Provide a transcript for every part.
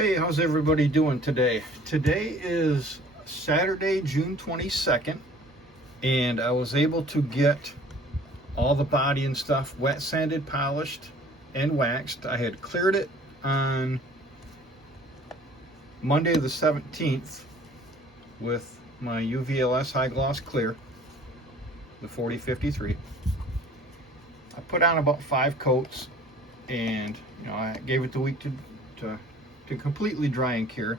Hey, how's everybody doing today? Today is Saturday, June 22nd, and I was able to get all the body and stuff wet sanded, polished, and waxed. I had cleared it on Monday the 17th with my UVLS High Gloss Clear, the 4053. I put on about 5 coats, and I gave it the week to completely dry and cure.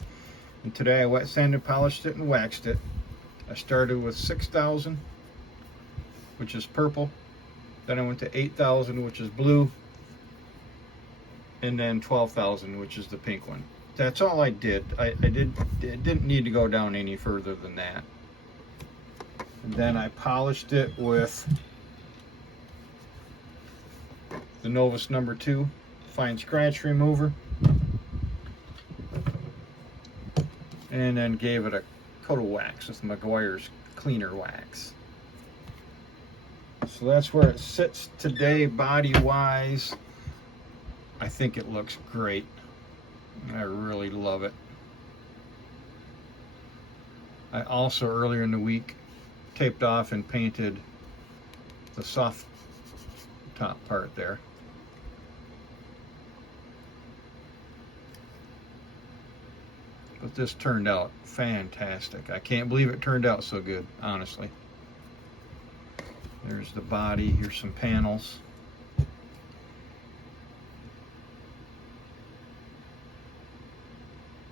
And today I wet sanded, polished it, and waxed it. I started with 6,000, which is purple. Then I went to 8,000, which is blue. And then 12,000, which is the pink one. That's all I did. I didn't need to go down any further than that. And then I polished it with the Novus number 2 fine scratch remover, and then gave it a coat of wax with Meguiar's cleaner wax. So that's where it sits today, body wise. I think it looks great. I really love it. I also earlier in the week taped off and painted the soft top part there. But this turned out fantastic. I can't believe it turned out so good, honestly. There's the body. Here's some panels.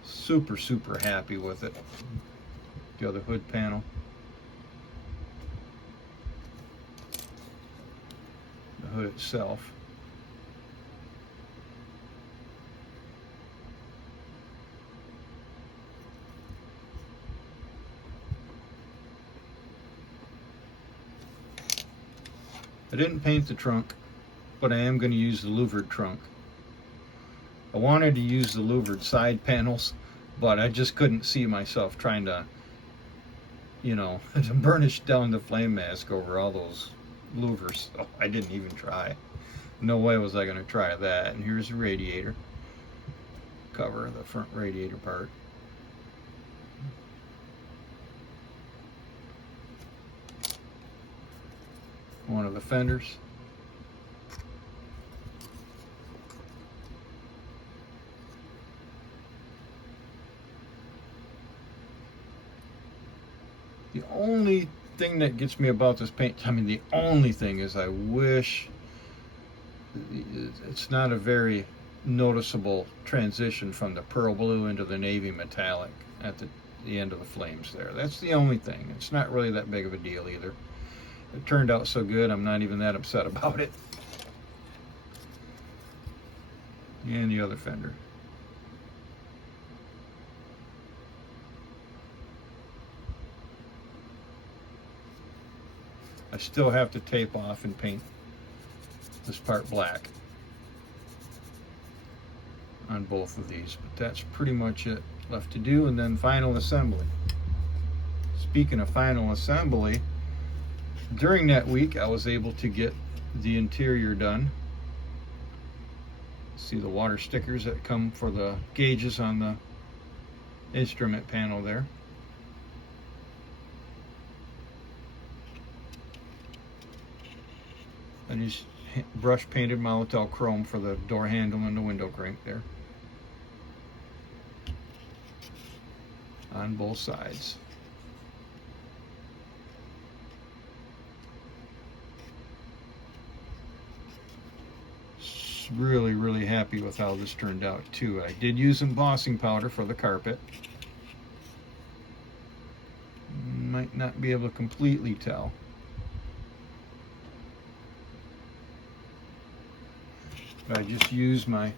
Super, super happy with it. The other hood panel. The hood itself. I didn't paint the trunk, but I am going to use the louvered trunk. I wanted to use the louvered side panels, but I just couldn't see myself trying to, to burnish down the flame mask over all those louvers. So I didn't even try. No way was I going to try that. And here's the radiator cover, the front radiator part. One of the fenders. The only thing that gets me about this paint, the only thing is I wish it's not a very noticeable transition from the pearl blue into the navy metallic at the end of the flames there. That's the only thing. It's not really that big of a deal either. It turned out so good, I'm not even that upset about it. And the other fender. I still have to tape off and paint this part black on both of these, but that's pretty much it left to do. And then final assembly. Speaking of final assembly, during that week I was able to get the interior done. See the water stickers that come for the gauges on the instrument panel there. I just brush painted Molitel chrome for the door handle and the window crank there on both sides. Really, really happy with how this turned out too. I did use embossing powder for the carpet. Might not be able to completely tell. But I just used the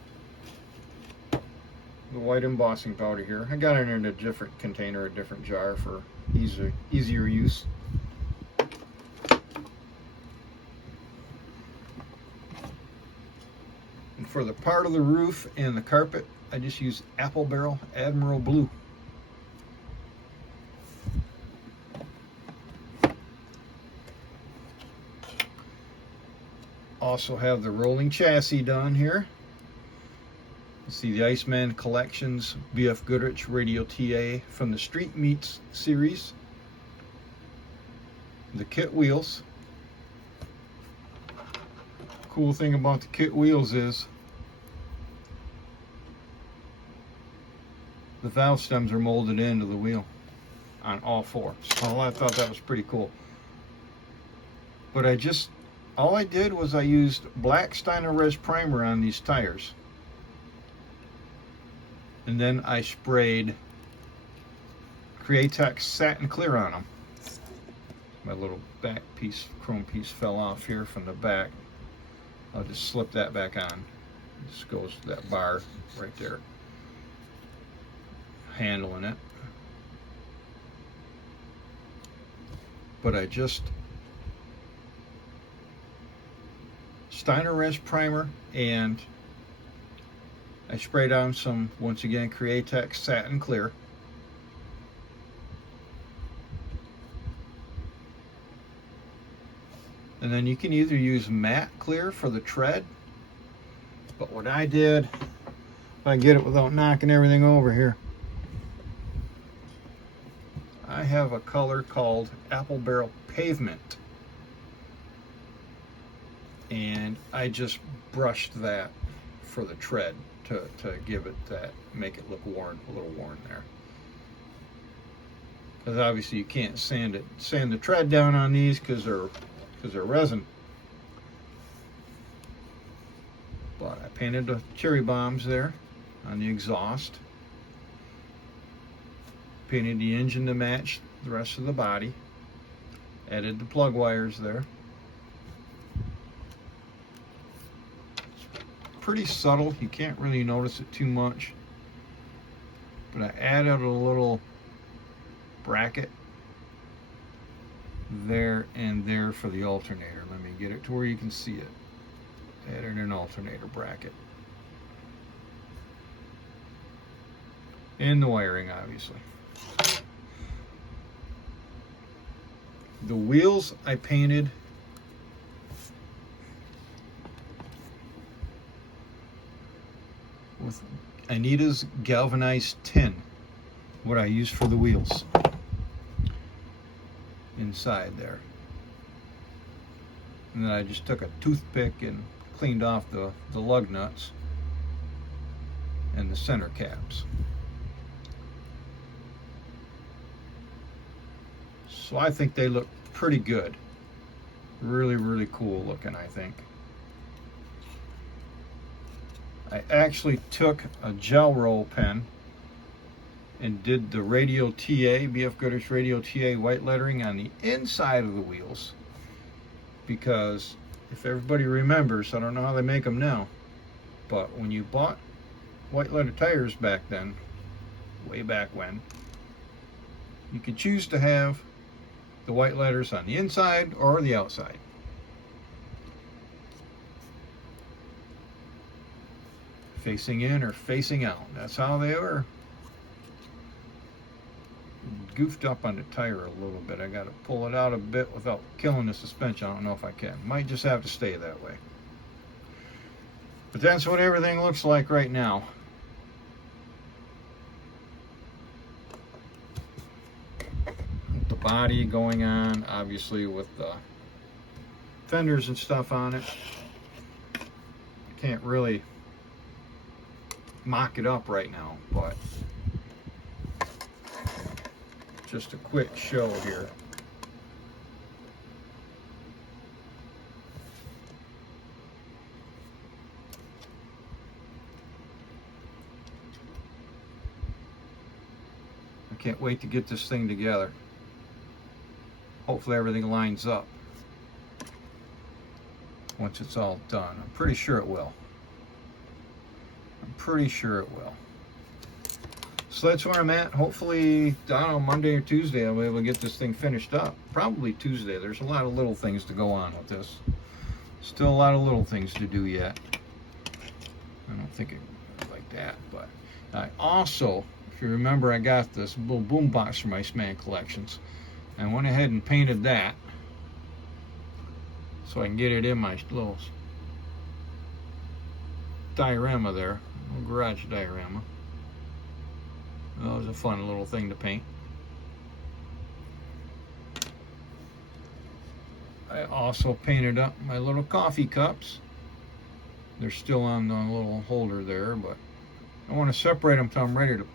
white embossing powder here. I got it in a different container, a different jar for easier use. And for the part of the roof and the carpet, I just use Apple Barrel Admiral Blue. Also have the rolling chassis done here. See the Iceman Collections BF Goodrich Radial TA from the Street Meets series. The kit wheels. Cool thing about the kit wheels is the valve stems are molded into the wheel on all four. So I thought that was pretty cool. But all I did was I used black Steiner Res primer on these tires. And then I sprayed Createx Satin Clear on them. My little back piece, chrome piece fell off here from the back. I'll just slip that back on. This goes to that bar right there. Handling it. But I just Steiner Res primer, and I sprayed on some, once again, Createx Satin Clear. And then you can either use matte clear for the tread, but what I did, if I get it without knocking everything over here, I have a color called Apple Barrel Pavement, and I just brushed that for the tread to give it that, make it look worn, a little worn there. Because obviously you can't sand the tread down on these because they're resin. But I painted the cherry bombs there on the exhaust. Painted the engine to match the rest of the body. Added the plug wires there. Pretty subtle, you can't really notice it too much. But I added a little bracket there and there for the alternator. Let me get it to where you can see it. Added an alternator bracket. And the wiring, obviously. The wheels I painted with Anita's galvanized tin, what I use for the wheels inside there. And then I just took a toothpick and cleaned off the lug nuts and the center caps. So I think they look pretty good. Really, really cool looking, I think. I actually took a gel roll pen and did the Radial TA, BF Goodrich Radial TA white lettering on the inside of the wheels. Because if everybody remembers, I don't know how they make them now, but when you bought white letter tires back then, way back when, you could choose to have the white letters on the inside or the outside. Facing in or facing out. That's how they were. Goofed up on the tire a little bit. I got to pull it out a bit without killing the suspension. I don't know if I can. Might just have to stay that way. But that's what everything looks like right now. The body going on, obviously, with the fenders and stuff on it. Can't really mock it up right now, but just a quick show here. I can't wait to get this thing together. Hopefully everything lines up once it's all done. I'm pretty sure it will. I'm pretty sure it will. So that's where I'm at. Hopefully, I don't know, Monday or Tuesday I'll be able to get this thing finished up. Probably Tuesday. There's a lot of little things to go on with this. Still a lot of little things to do yet. I don't think it like that, but I also, if you remember, I got this little boom box from Iceman Collections. I went ahead and painted that so I can get it in my little diorama there, a little garage diorama. That was a fun little thing to paint. I also painted up my little coffee cups. They're still on the little holder there, but I want to separate them till I'm ready to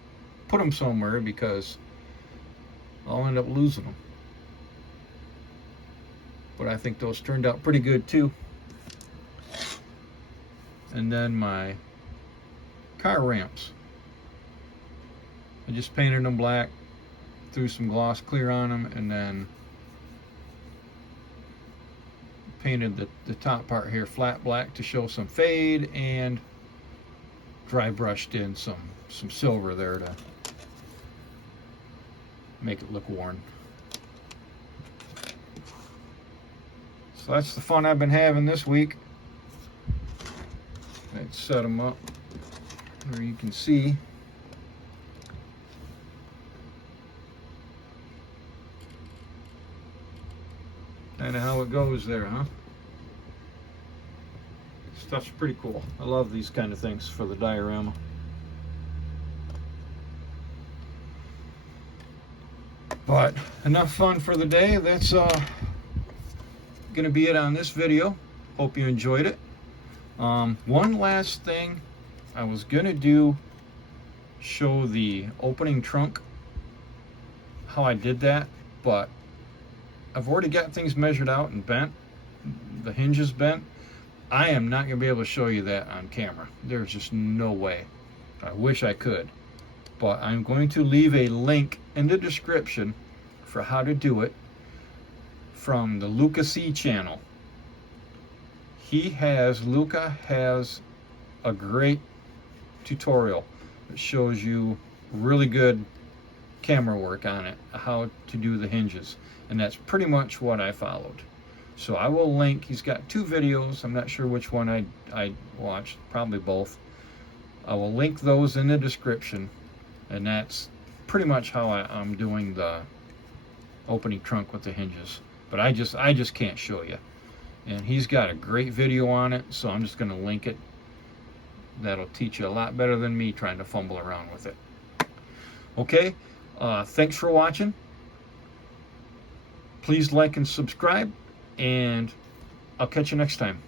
put them somewhere, because I'll end up losing them. But I think those turned out pretty good too. And then my car ramps, I just painted them black, threw some gloss clear on them, and then painted the top part here flat black to show some fade, and dry brushed in some silver there to make it look worn. So that's the fun I've been having this week. Let's set them up where you can see. Kind of how it goes there, huh? Stuff's pretty cool. I love these kind of things for the diorama. But enough fun for the day. That's gonna be it on this video. Hope you enjoyed it. One last thing I was gonna do, show the opening trunk, how I did that, but I've already got things measured out and bent, the hinges bent. I am not gonna be able to show you that on camera. There's just no way. I wish I could, but I'm going to leave a link in the description for how to do it from the Luca C channel. Luca has a great tutorial that shows you really good camera work on it, how to do the hinges, and that's pretty much what I followed. So I will link, he's got 2 videos, I'm not sure which one I watched, probably both. I will link those in the description, and that's pretty much how I'm doing the opening trunk with the hinges. But I just can't show you. And he's got a great video on it, so I'm just going to link it. That'll teach you a lot better than me trying to fumble around with it. Okay, thanks for watching. Please like and subscribe, and I'll catch you next time.